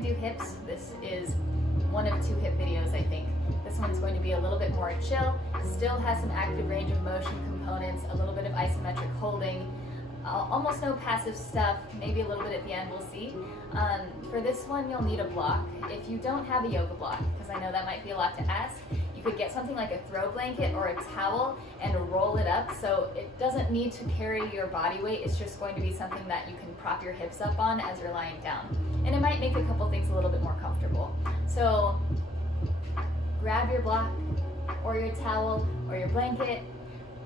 gonna do hips. This is one of 2 hip videos, I think. This one's going to be a little bit more chill, still has some active range of motion components, a little bit of isometric holding, almost no passive stuff, maybe a little bit at the end, we'll see. For this one, you'll need a block. If you don't have a yoga block, because I know that might be a lot to ask, you could get something like a throw blanket or a towel and roll it up so it doesn't need to carry your body weight. It's just going to be something that you can prop your hips up on as you're lying down. And it might make a couple things a little bit more comfortable. So grab your block or your towel or your blanket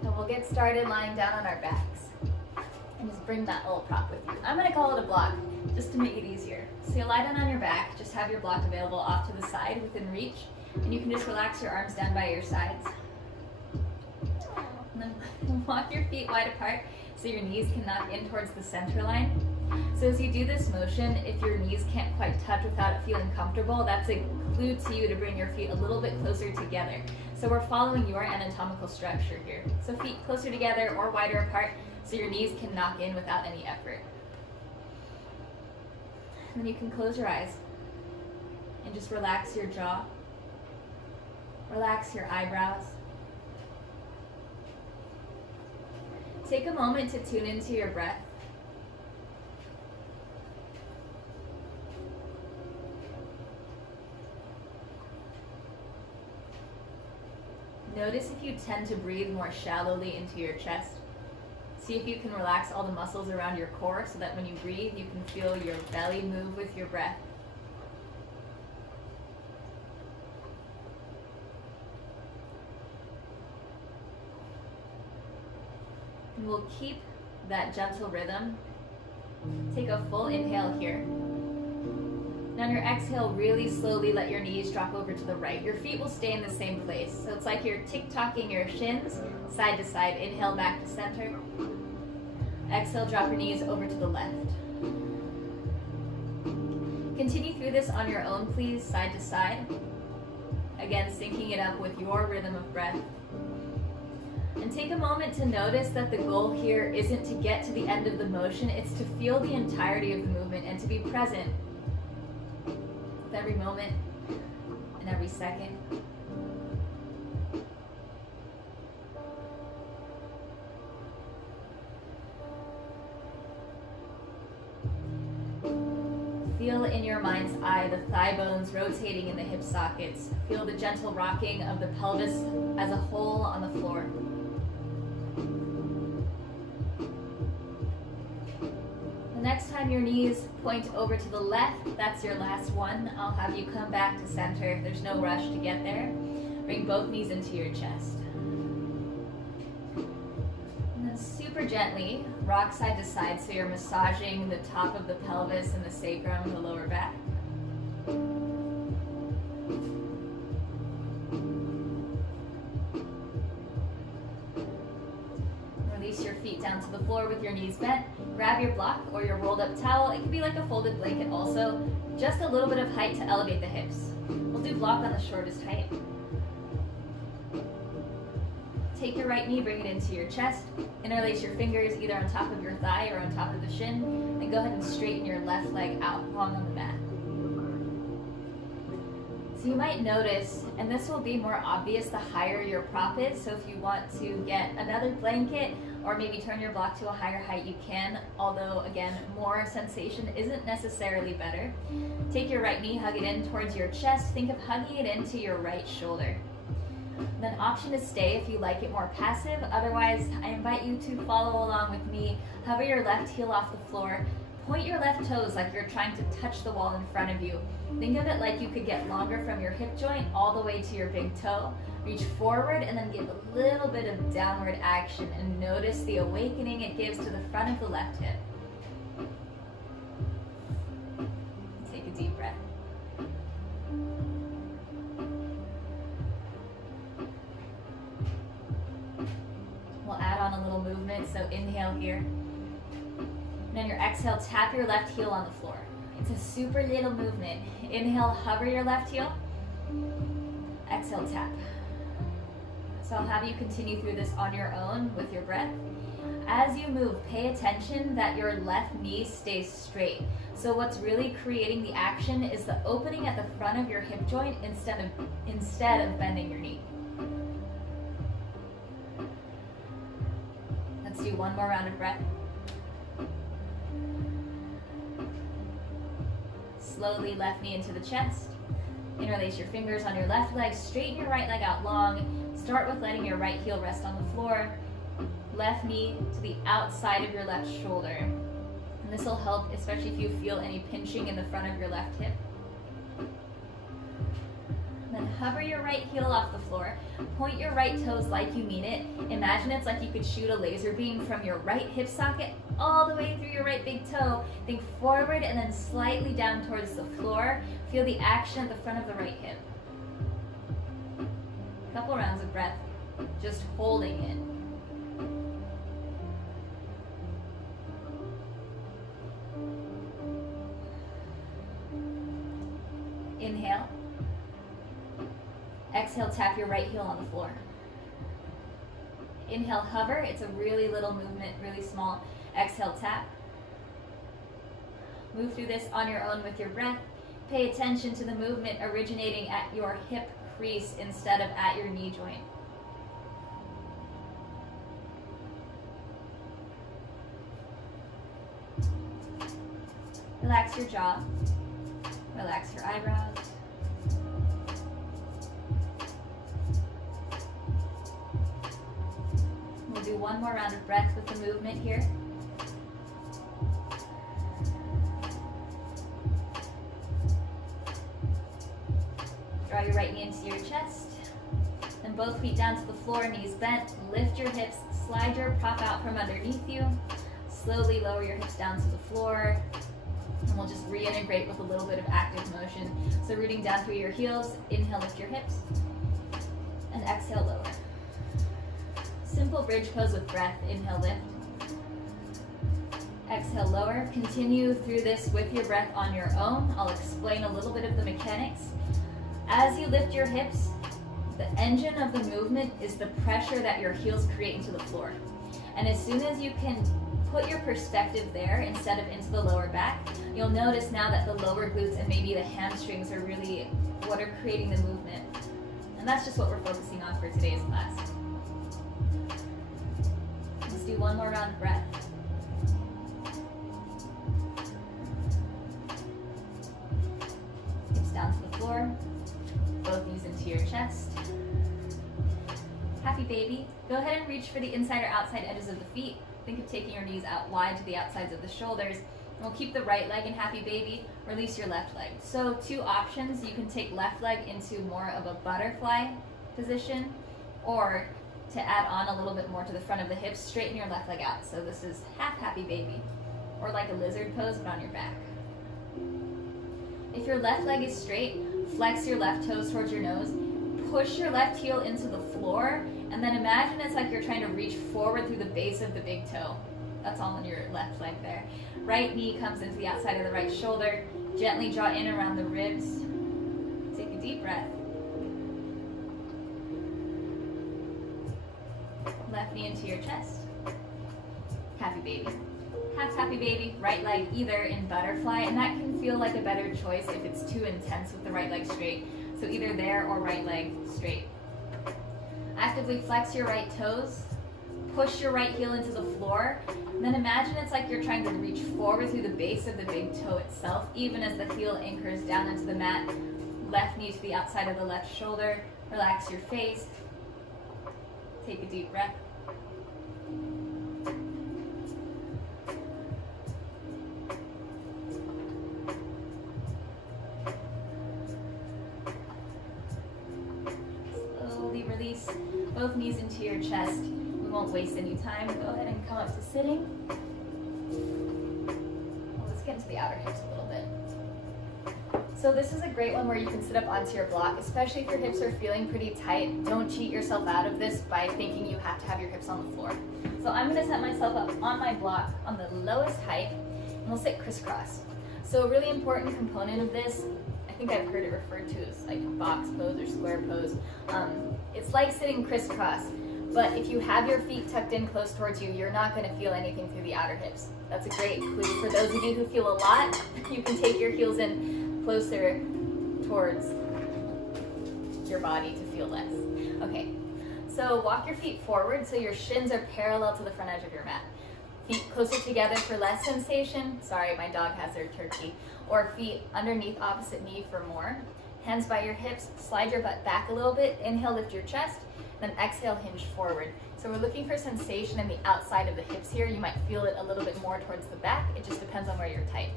and we'll get started lying down on our backs. And just bring that little prop with you. I'm going to call it a block just to make it easier. So you lie down on your back, just have your block available off to the side within reach, and you can just relax your arms down by your sides. And then walk your feet wide apart so your knees can knock in towards the center line. So as you do this motion, if your knees can't quite touch without it feeling comfortable, that's a clue to you to bring your feet a little bit closer together. So we're following your anatomical structure here. So feet closer together or wider apart so your knees can knock in without any effort. And then you can close your eyes and just relax your jaw. Relax your eyebrows. Take a moment to tune into your breath. Notice if you tend to breathe more shallowly into your chest. See if you can relax all the muscles around your core so that when you breathe, you can feel your belly move with your breath. And we'll keep that gentle rhythm. Take a full inhale here. And on your exhale, really slowly let your knees drop over to the right. Your feet will stay in the same place. So it's like you're tick-tocking your shins side to side. Inhale back to center. Exhale, drop your knees over to the left. Continue through this on your own, please, side to side. Again, syncing it up with your rhythm of breath. And take a moment to notice that the goal here isn't to get to the end of the motion, it's to feel the entirety of the movement and to be present with every moment and every second. Feel in your mind's eye the thigh bones rotating in the hip sockets. Feel the gentle rocking of the pelvis as a whole on the floor. The next time your knees point over to the left, that's your last one. I'll have you come back to center. There's no rush to get there. Bring both knees into your chest. And then super gently, rock side to side so you're massaging the top of the pelvis and the sacrum, the lower back. Release your feet down to the floor with your knees bent. Grab your block or your rolled up towel. It can be like a folded blanket also. Just a little bit of height to elevate the hips. We'll do block on the shortest height. Take your right knee, bring it into your chest. Interlace your fingers either on top of your thigh or on top of the shin. And go ahead and straighten your left leg out long on the mat. So you might notice, and this will be more obvious the higher your prop is, so if you want to get another blanket or maybe turn your block to a higher height, you can, although again, more sensation isn't necessarily better. Take your right knee, hug it in towards your chest. Think of hugging it into your right shoulder. Then option to stay if you like it more passive. Otherwise, I invite you to follow along with me. Hover your left heel off the floor. Point your left toes like you're trying to touch the wall in front of you. Think of it like you could get longer from your hip joint all the way to your big toe. Reach forward and then give a little bit of downward action and notice the awakening it gives to the front of the left hip. Take a deep breath. We'll add on a little movement, so inhale here. And on your exhale, tap your left heel on the floor. It's a super little movement. Inhale, hover your left heel. Exhale, tap. So I'll have you continue through this on your own with your breath. As you move, pay attention that your left knee stays straight. So what's really creating the action is the opening at the front of your hip joint instead of bending your knee. Let's do one more round of breath. Slowly left knee into the chest. Interlace your fingers on your left leg, straighten your right leg out long. Start with letting your right heel rest on the floor. Left knee to the outside of your left shoulder. And this will help, especially if you feel any pinching in the front of your left hip. And then hover your right heel off the floor. Point your right toes like you mean it. Imagine it's like you could shoot a laser beam from your right hip socket all the way through your right big toe. Think forward and then slightly down towards the floor. Feel the action at the front of the right hip. A couple rounds of breath, just holding it. Inhale. Exhale, tap your right heel on the floor. Inhale, hover. It's a really little movement, really small. Exhale, tap. Move through this on your own with your breath. Pay attention to the movement originating at your hip crease instead of at your knee joint. Relax your jaw. Relax your eyebrows. We'll do one more round of breath with the movement here. Draw your right knee into your chest. Then both feet down to the floor, knees bent. Lift your hips, slide your prop out from underneath you. Slowly lower your hips down to the floor. And we'll just reintegrate with a little bit of active motion. So rooting down through your heels, inhale, lift your hips. And exhale, lower. Simple bridge pose with breath. Inhale, lift. Exhale, lower. Continue through this with your breath on your own. I'll explain a little bit of the mechanics. As you lift your hips, the engine of the movement is the pressure that your heels create into the floor. And as soon as you can put your perspective there instead of into the lower back, you'll notice now that the lower glutes and maybe the hamstrings are really what are creating the movement. And that's just what we're focusing on for today's class. Let's do one more round of breath. Hips down to the floor, both knees into your chest. Happy baby. Go ahead and reach for the inside or outside edges of the feet. Think of taking your knees out wide to the outsides of the shoulders. And we'll keep the right leg in happy baby. Release your left leg. So two options. You can take left leg into more of a butterfly position, or to add on a little bit more to the front of the hips, straighten your left leg out. So this is half happy baby, or like a lizard pose but on your back. If your left leg is straight, flex your left toes towards your nose, push your left heel into the floor, and then imagine it's like you're trying to reach forward through the base of the big toe. That's all in your left leg there. Right knee comes into the outside of the right shoulder. Gently draw in around the ribs. Take a deep breath. Left knee into your chest. Happy baby. Half happy baby, right leg either in butterfly, and that can feel like a better choice if it's too intense with the right leg straight. So either there or right leg straight. Actively flex your right toes, push your right heel into the floor, and then imagine it's like you're trying to reach forward through the base of the big toe itself, even as the heel anchors down into the mat. Left knee to the outside of the left shoulder. Relax your face. Take a deep breath. Release both knees into your chest. We won't waste any time. Go ahead and come up to sitting. Well, let's get into the outer hips a little bit. So this is a great one where you can sit up onto your block, especially if your hips are feeling pretty tight. Don't cheat yourself out of this by thinking you have to have your hips on the floor. So I'm going to set myself up on my block on the lowest height, and we'll sit crisscross. So a really important component of this, I think I've heard it referred to as like box pose or square pose. It's like sitting crisscross. But if you have your feet tucked in close towards you, you're not going to feel anything through the outer hips. That's a great clue. For those of you who feel a lot, you can take your heels in closer towards your body to feel less. Okay, so walk your feet forward so your shins are parallel to the front edge of your mat. Feet closer together for less sensation. Sorry, my dog has their turkey. Or feet underneath opposite knee for more. Hands by your hips, slide your butt back a little bit. Inhale, lift your chest, then exhale, hinge forward. So we're looking for sensation in the outside of the hips here. You might feel it a little bit more towards the back. It just depends on where you're tight.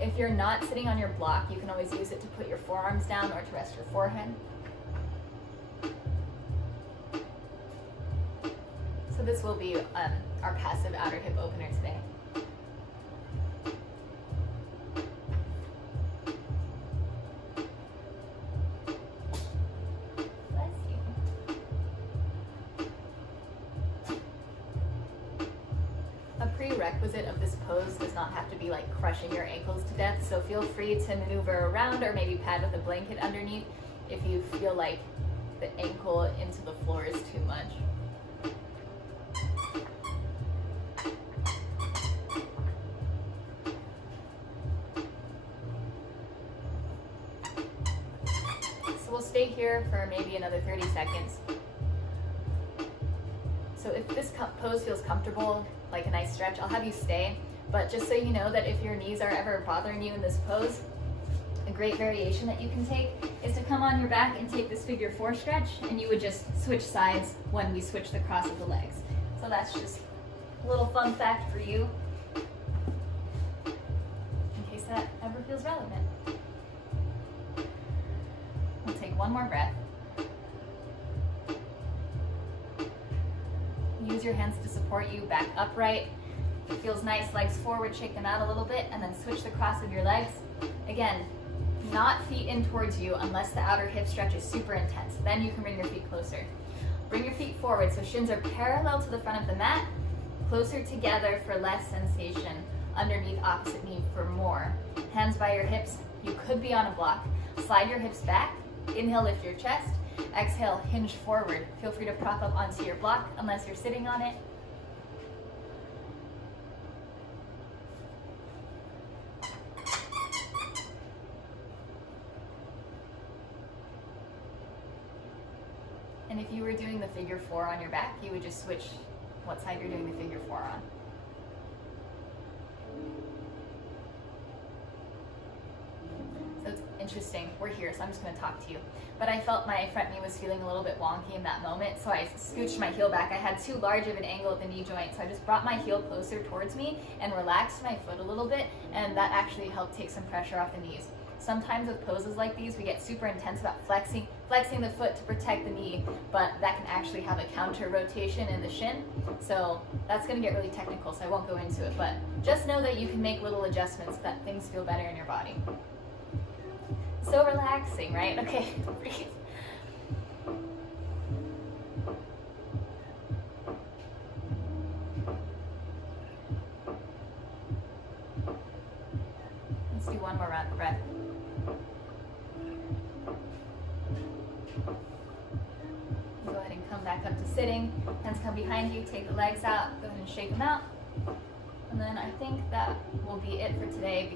If you're not sitting on your block, you can always use it to put your forearms down or to rest your forehead. So this will be our passive outer hip opener today. Bless you. A prerequisite of this pose does not have to be like crushing your ankles to death, so feel free to maneuver around or maybe pad with a blanket underneath if you feel like the ankle into the floor is too much. We'll stay here for maybe another 30 seconds. So if this pose feels comfortable, like a nice stretch, I'll have you stay. But just so you know that if your knees are ever bothering you in this pose, a great variation that you can take is to come on your back and take this figure 4 stretch, and you would just switch sides when we switch the cross of the legs. So that's just a little fun fact for you, in case that ever feels relevant. We'll take one more breath. Use your hands to support you back upright. If it feels nice, legs forward, shake them out a little bit, and then switch the cross of your legs. Again, not feet in towards you unless the outer hip stretch is super intense. Then you can bring your feet closer. Bring your feet forward so shins are parallel to the front of the mat, closer together for less sensation, underneath opposite knee for more. Hands by your hips. You could be on a block. Slide your hips back. Inhale, lift your chest. Exhale, hinge forward. Feel free to prop up onto your block unless you're sitting on it. And if you were doing the figure 4 on your back, you would just switch what side you're doing the figure 4 on. So it's interesting, we're here, so I'm just gonna talk to you. But I felt my front knee was feeling a little bit wonky in that moment, so I scooched my heel back. I had too large of an angle at the knee joint, so I just brought my heel closer towards me and relaxed my foot a little bit, and that actually helped take some pressure off the knees. Sometimes with poses like these, we get super intense about flexing the foot to protect the knee, but that can actually have a counter rotation in the shin. So that's gonna get really technical, so I won't go into it, but just know that you can make little adjustments so that things feel better in your body. So relaxing, right? Okay, breathe. Let's do one more round of breath. Go ahead and come back up to sitting. Hands come behind you, take the legs out, go ahead and shake them out. And then I think that will be it for today.